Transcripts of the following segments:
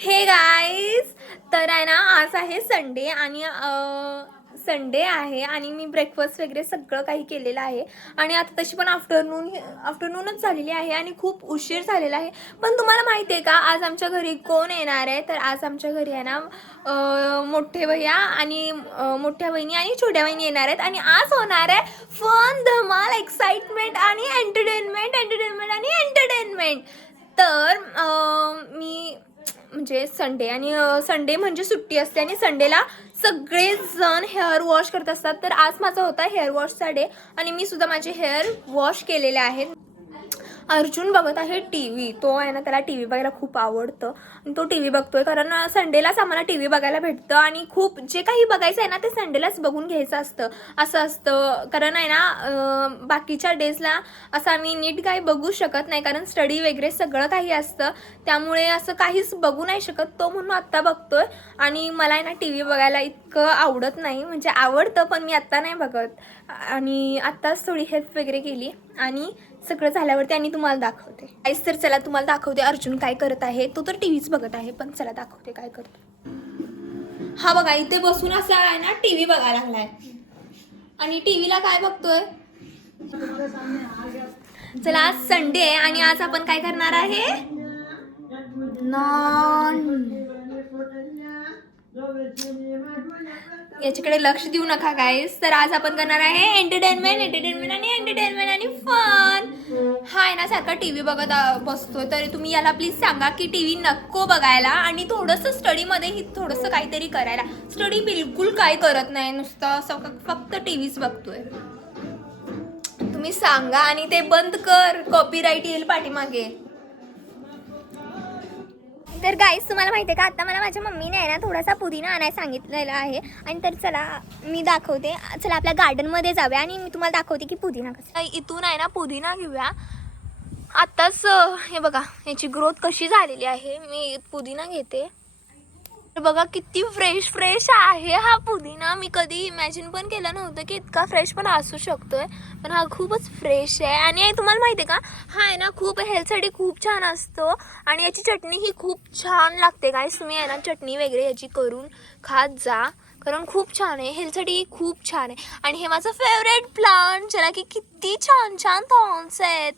हे गाईज, तर आहे ना आज आहे संडे आणि संडे आहे आणि मी ब्रेकफास्ट वगैरे सगळं काही केलेलं आहे आणि आता तशी पण आफ्टरनूनच झालेली आहे आणि खूप उशीर झालेला आहे. पण तुम्हाला माहिती आहे का आज आमच्या घरी कोण येणार आहे? तर आज आमच्या घरी आहे ना मोठे भैया आणि मोठ्या वहिनी आणि छोट्या वहिनी येणार आहेत आणि आज होणार आहे फन, धमाल, एक्साइटमेंट आणि एंटरटेनमेंट आणि एंटरटेनमेंट. तर मी म्हणजे संडे म्हणजे सुट्टी असते आणि संडेला सगळेजण हेअर वॉश करत असतात. तर आज माझा होता हेअर वॉशचा डे आणि मी सुद्धा माझे हेअर वॉश केलेले आहेत. अर्जुन बघत आहे टी व्ही. तो आहे ना, त्याला टी व्ही बघायला खूप आवडतं आणि तो टी व्ही बघतोय कारण संडेलाच आम्हाला टी व्ही बघायला भेटतं आणि खूप जे काही बघायचं आहे ना ते संडेलाच बघून घ्यायचं असतं. असं असतं कारण आहे ना बाकीच्या डेजला असं आम्ही नीट काही बघू शकत नाही कारण स्टडी वगैरे सगळं काही असतं, त्यामुळे असं काहीच बघू नाही शकत. तो म्हणून आत्ता बघतोय आणि मला आहे ना टी व्ही बघायला इतकं आवडत नाही, म्हणजे आवडतं पण मी आत्ता नाही बघत आणि आत्ताच थोडी हेल्प वगैरे केली आणि सगळं झाल्यावरती आणि तुम्हाला दाखवते. काहीच तर चला तुम्हाला दाखवते अर्जुन काय करत आहे. तो तर टी व्हीच बघत आहे पण चला दाखवते काय करतो. हा बघा इथे बसून असा आहे ना टी व्ही बघायला लागलाय आणि टी व्हीला काय बघतोय. चला आज संडे आहे आणि आज आपण काय करणार आहे. याच्याकडे लक्ष देऊ नका गाईस. तर आज आपण करणार आहे एंटरटेनमेंट आणि फन. हा आहे ना सारखा टी व्ही बघत बसतोय, तरी तुम्ही याला प्लीज सांगा की टी व्ही नको बघायला आणि थोडंसं स्टडीमध्येही थोडंसं काहीतरी करायला. स्टडी बिलकुल काय करत नाही, नुसतं फक्त टी व्हीच बघतोय. तुम्ही सांगा आणि ते बंद कर, कॉपीराईट येईल पाठीमागे. तर गाईस तुम्हाला माहिती आहे का आता मला माझ्या मम्मीने आहे ना थोडासा पुदिना आणायला सांगितलेला आहे आणि तर चला मी दाखवते. चला आपल्या गार्डनमध्ये जाऊया आणि मी तुम्हाला दाखवते की पुदिना कसं. इथून आहे ना पुदिना घेऊया. आत्ताच हे बघा याची ग्रोथ कशी झालेली आहे. मी पुदिना घेते. तर बघा किती फ्रेश आहे हा पुदिना. मी कधी इमॅजिन पण केलं नव्हतं की इतका फ्रेश पण असू शकतोय, पण हा खूपच फ्रेश आहे. आणि तुम्हाला माहिती आहे का हा आहे ना खूप हेल्थसाठी खूप छान असतो आणि याची चटणी ही खूप छान लागते. काय तुम्ही आहे ना चटणी वगैरे याची करून खात जा कारण खूप छान आहे, हेल्थसाठी खूप छान आहे. आणि हे माझं फेवरेट प्लांट ज्याला की किती छान थॉर्न्स आहेत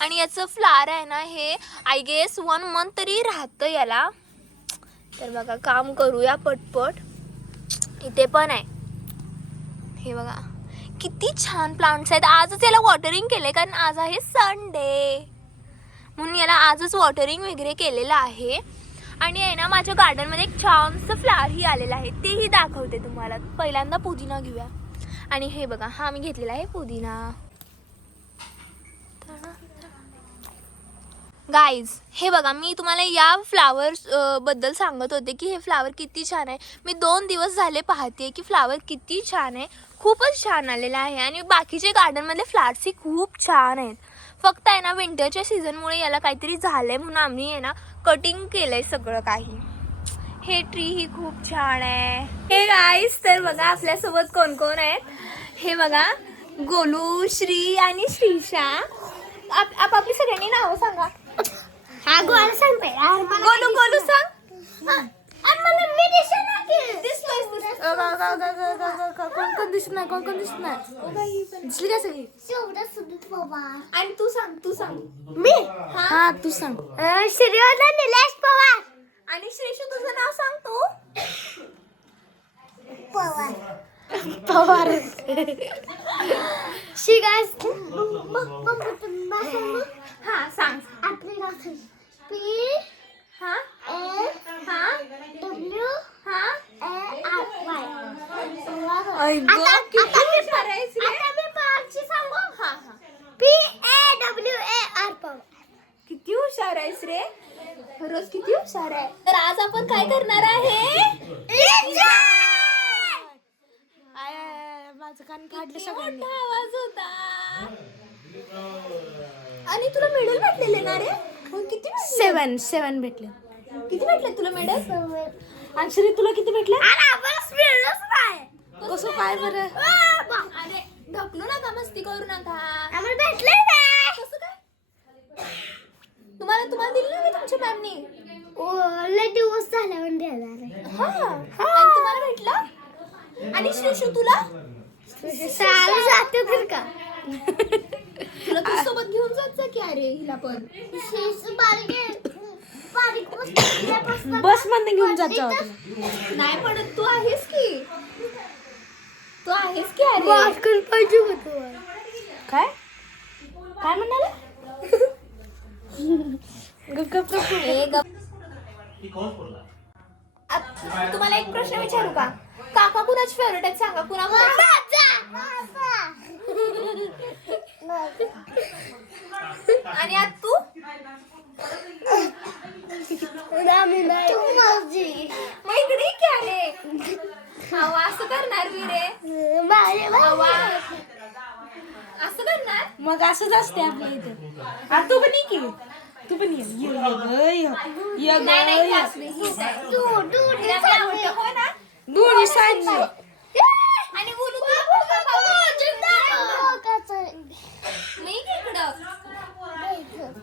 आणि याचं फ्लावर आहे ना हे आय गेस 1 मंथ तरी राहतं याला. तर बघा काम करूया पटपट. इथे पण आहे हे बघा किती छान प्लांट्स आहेत. आजच याला वॉटरिंग केले कारण आज आहे संडे म्हणून याला आजच वॉटरिंग वगैरे केलेलं आहे. आणि आहे ना माझ्या गार्डनमध्ये एक छानसं फ्लावरही आलेलं आहे, तेही दाखवते तुम्हाला. पहिल्यांदा पुदिना घेऊया आणि हे बघा हा मी घेतलेला आहे पुदिना. गाईज हे बघा मी तुम्हाला या फ्लावर्स बद्दल सांगत होते की हे फ्लावर किती छान आहे. मी 2 दिवस झाले पाहते की फ्लावर किती छान आहे, खूपच छान आलेला आहे. आणि बाकीचे गार्डनमधले फ्लावर्सही खूप छान आहेत. फक्त आहे ना विंटरच्या सीझनमुळे याला काहीतरी झालं आहे म्हणून आम्ही आहे ना कटिंग केलं आहे सगळं काही. हे ट्री ही खूप छान आहे. हे गाईज तर बघा आपल्यासोबत कोण कोण आहेत. हे बघा गोलू, श्री आणि श्रीशा. आपली सगळ्यांनी नावं सांगा. हा गोल सांगते. गोलू सांग. कोण दिसत नाही दिसली का सगळी. आणि तू सांग. मी हा तू सांग. श्रीवर्धन निलेश पवार. आणि श्रीशू तुझं नाव सांग तू. पवार शिगास. हा सांग. आपले नाव सांग. P हा A हा W हा A R Y. किती हुशार आहेस रे. आता मी पवारची सांगू. हा P A W A R Pawar. किती हुशार आहेस रे. रोज किती हुशार आहे. तर आज आपण काय करणार आहे. माझं कान फाडलं किती सगळ्यांनी. मोठा आवाज होता. आणि तुला मेडल भेटलेले ना रे. किती 7 भेटले. किती भेटले तुला मेडल. आणि श्री तुला किती भेटले. कसं काय बरं. अरे ढकलू नका, मस्ती करू नका. आम्हाला भेटले कसं काय तुम्हाला दिलं नाही तुमच्या मॅमनी. लय दिवस आणि तुम्हाला भेटलं? आणि श्रीशू तुला? शाळेला जातो बरं का. तुला तू सोबत घेऊन जात जा की अरे हिला पण. बस मध्ये घेऊन जात जाऊ. नाही पडत, तू आहेस की. तू आहेस की अरे. मास्क पाहिजे होतं. काय काय म्हणाले? गप गप गप. ए गप. तुम्हाला एक प्रश्न विचारू का? काका कुणाची फेवरेट आहेत सांगा. कुणा आणि आज तू? मग इकडे की अरे. हवा असं करणार मी रे. हवा असं करणार. मग असंच असते आपल्या इथे. आ तू पण ये की. तू पण ये. ये नाही नाही हे असू दे, हीच आहे. तिला मी आवडते, हो ना? दोन्ही साईड. आणि बोलू तुला बोलू का? मी की इकडं.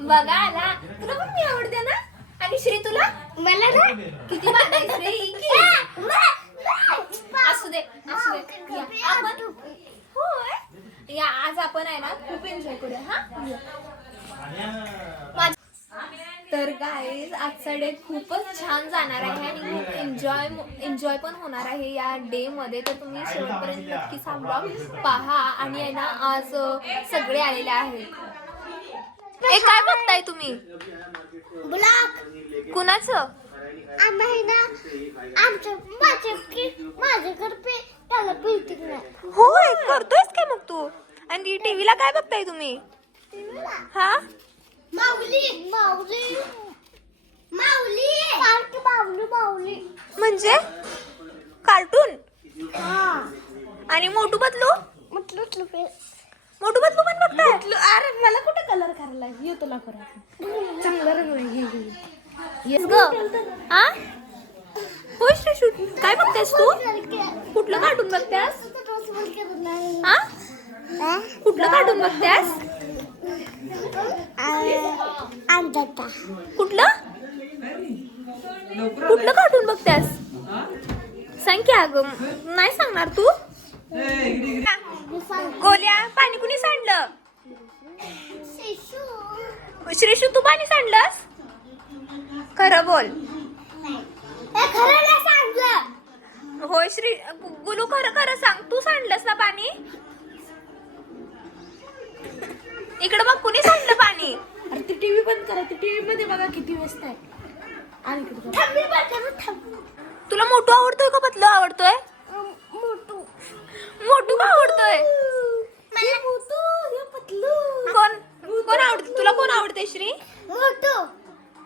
बघा आला. तुला पण मी आवडते ना? आणि श्री तुला? मला ना किती मागायचं रे ही की? असू दे असू दे. या, आपण होय या आज आपण आहे ना खूप एन्जॉय करूया. हा तर गाईज आजचा डे खूपच छान जाणार आहे आणि खूप एन्जॉय पण होणार आहे या डे मध्ये. तर तुम्ही शेवटपर्यंत नक्कीच हा ब्लॉग पहा. आणि आहे ना आज सगळे आलेले आहेत. ए काय बघताय तुम्ही? ब्लॉक कुणाचं? आम्ही ना माझ्याकडे त्याला पिळती नाही. होय करतोयस काय मग तू? आणि टीव्हीला काय बघताय तुम्ही? हा माऊली माऊली माऊली सारखी माऊली माऊली म्हणजे कार्टून? हा आणि मोटू पतलू? म्हटलं मोटू पतलू पण बघताय? अरे मला कुठे कलर करायला ये तुला करा चांगला रंग आहे. येस ग. हा होय श्रीशू काय बघतेस तू? कुठलं कार्टून बघतेस? हा कुठलं कार्टून बघतेस? कुठलं कुठलं कार्टून बघतेस? सांग की अगं. नाही सांगणार तू? गोल्या पाणी कुणी सांडलं? श्रीशू तू पाणी सांडलंस? खरं बोल. होय श्री गुलू खरं खरं सांग. तू सांडलंस ना पाणी? इकडे बघ कुणी सांडलं पाणी? अरे ती टीव्ही बंद करा. ती टीव्ही मध्ये बघा किती व्यस्त आहे. आणि तुला मोठू आवडतोय का पतलू आवडतोय? मोठू का आवडतोय? कोण कोण आवडते तुला? कोण आवडते श्री?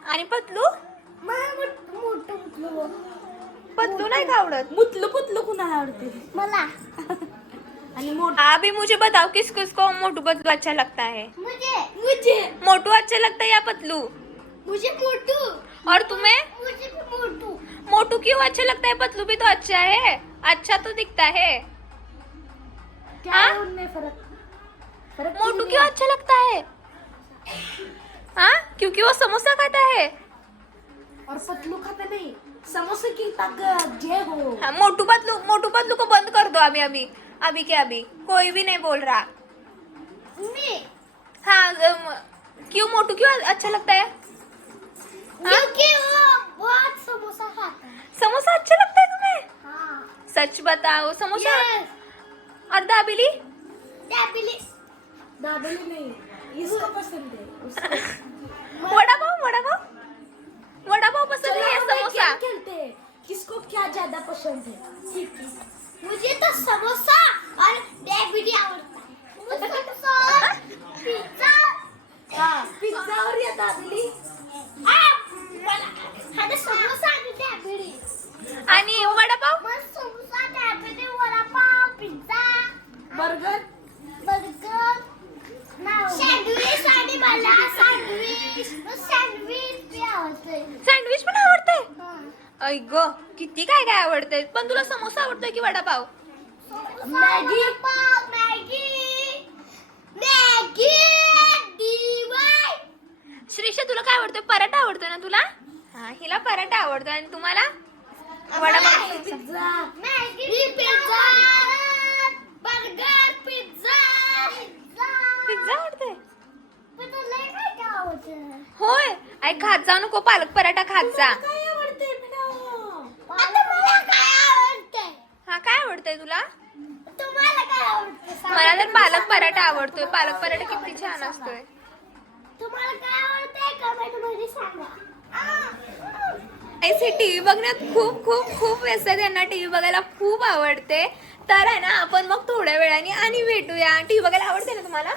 आणि पतलू? पतलू नाही का आवडत? पुतलू कुणाला आवडते? मला. आणि अभी मुझे बताओ किस किसको मोटू पतलू अच्छा लगता है? मुझे मोटू अच्छा लगता है या पतलू? मुझे मोटू. और तुम्हें? मुझे मोटू. मोटू क्यों अच्छा लगता है? पतलू भी तो अच्छा है. अच्छा तो दिखता है. क्या हाँ? है उनमें फर्क मोटू क्यों अच्छा लगता है? हाँ क्योंकि वो समोसा खाता है. और पतलू खाता नहीं. समोसे की ताकत जय हो. हाँ, मोटू पतलू को बंद कर दो अभी के अभी. कोई भी नहीं बोल रहा. हाँ क्यों मोटू क्यों अच्छा लगता है? हाँ? क्योंकि वो बहुत समोसा खाता है. समोसा अच्छा लगता है तुम्हें? हाँ. सच बताओ. समोसा Yes. और दाबेली? दाबेली नहीं. इसको पसंद है. उसको. वड़ा पाव पसंद है या समोसा? खेलते हैं. किसको क्या ज्यादा पसंद है? मुझे तो समोसा और दाबेली आवडता है. पिझ्झा. हाँ पिझ्झा और या दाबेली. मला समोसा आणि दाबेली. आणि vada pav? Samosa dabeli vada pav pizza burger sandwich आणि मला सँडविच बी आवडते. सँडविच पण आवडते? ऐ ग किती काय काय आवडते. पण तुला समोसा आवडतोय की वडापाव? Maggi dy. श्रीषा तुला काय आवडतंय? पराठा आवडतोय ना तुला? हा हिला पराठा आवडतो. आणि तुम्हाला? Vada pav pizza, Maggi pizza, burger pizza. Pizza आवडतोय पण तुला काय काय आवडतं? होय आई खात जाऊ नको पालक पराठा खात जा काय आवडते आता मला काय आवडतंय? हा काय आवडतंय तुला तुम्हाला काय आवडतं? मला तर पालक पराठा आवडतोय पालक पराठा किती छान असतोय तुम्हाला काय आवडतंय कमेंट मध्ये सांगा. ऐसे टीव्ही बघण्यात खूप खूप खूप व्यस्त आहे त्यांना टीव्ही बघायला खूप आवडते तर आहे ना आपण मग थोड्या वेळाने आणि भेटूया टीव्ही बघायला आवडते ना तुम्हाला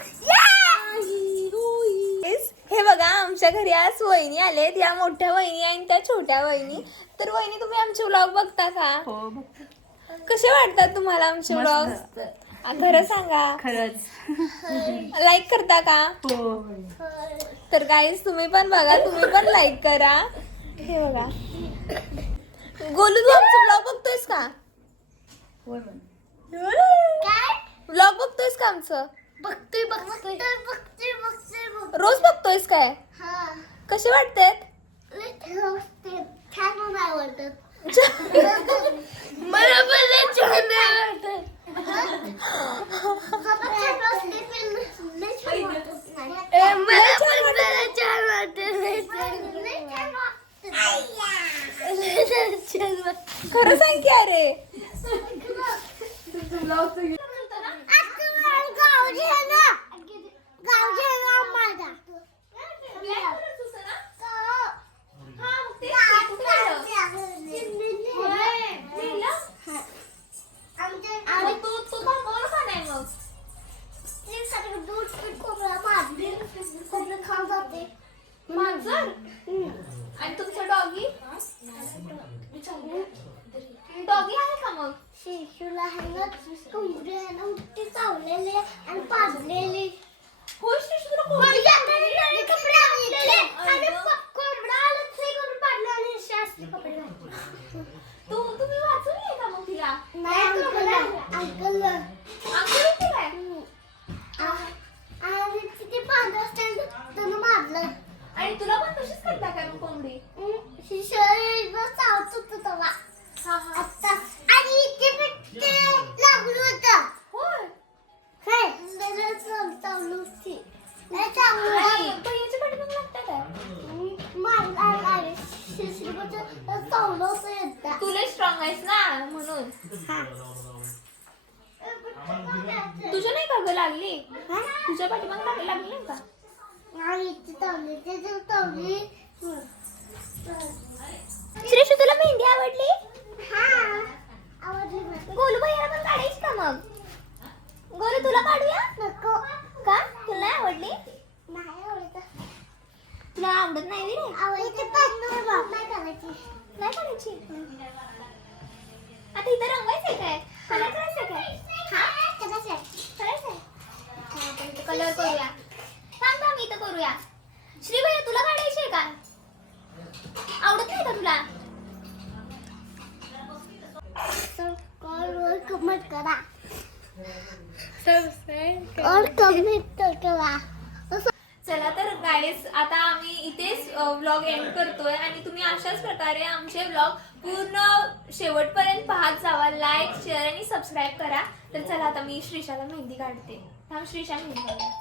Yes. हे बघा आमच्या घरी आज वहिनी आलेत या मोठ्या वहिनी आणि त्या छोट्या वहिनी तर वहिनी तुम्ही आमचे व्लॉग बघता का हो कसे वाटतात तुम्हाला आमचे व्लॉग खरं सांगा खरंच लाईक करता का हो तर गाईज तुम्ही पण बघा तुम्ही पण लाईक करा हे बघा गोलू तू आमचं ब्लॉग बघतोयस का काय ब्लॉग बघतोयस का आमचं बघतोय बघतोय बघतोय रोज बघतोयस काय हा कसे वाटतात छान आवडतात. मला पण लय छान आवडतात. मला पण छान खरं सांग की अरे आणि तुमचं डॉगी डॉगी आहे का मग शिशूला आहे ना कोंबडी आहे ना ती चावलेली आणि पाजलेली. होय शिशू तुला कोंबडी कपडे आवडलेले आणि कोंबडा आला ते करून पाडलं आणि शास्त्री कपडे घातले. तुम्ही वाचून आहे का मग तिला नाही अंकल काय आणि तिथे पांढरा स्टँड त्यानं मारलं आणि तुला पण तशीच करता काय मग कोंबडी शिशूला चावत होतं तेव्हा आता आणि इथे पण ते लागलं होतं. होय हे चावलं होती आणि भैयाच्या पाठीमागे लागतं काय मारला शिशूला चावलं होतं एकदा. तुला स्ट्रॉंग आहेस ना म्हणून तुझ्या नाही का ग लागली तुझ्या पाठीमागे लागली नाही का श्रेषू तुला मेहंदी आवडली गोलू भैयाला पण काढायची का मग गोलू तुला काढूया का तुला नाही आवडली तुला आवडत नाही रे नाही काढायची आता इथं रंगायचंय काय कलर करायचंय काय करायचंय कलर करूया थांब इथं करूया श्री भैया तुला काढायची का आवडत नाही का तुला कमेंट करा और कमेंट करा. चला तर गाईस आता आम्ही इथेच व्लॉग एंड करतोय आणि तुम्ही अशाच प्रकारे आमचे व्लॉग पूर्ण शेवटपर्यंत पाहत जावा लाईक शेअर आणि सबस्क्राईब करा तर चला आता मी श्रीशाला मेहंदी काढते थांब श्रीशा मेहंदी काढूया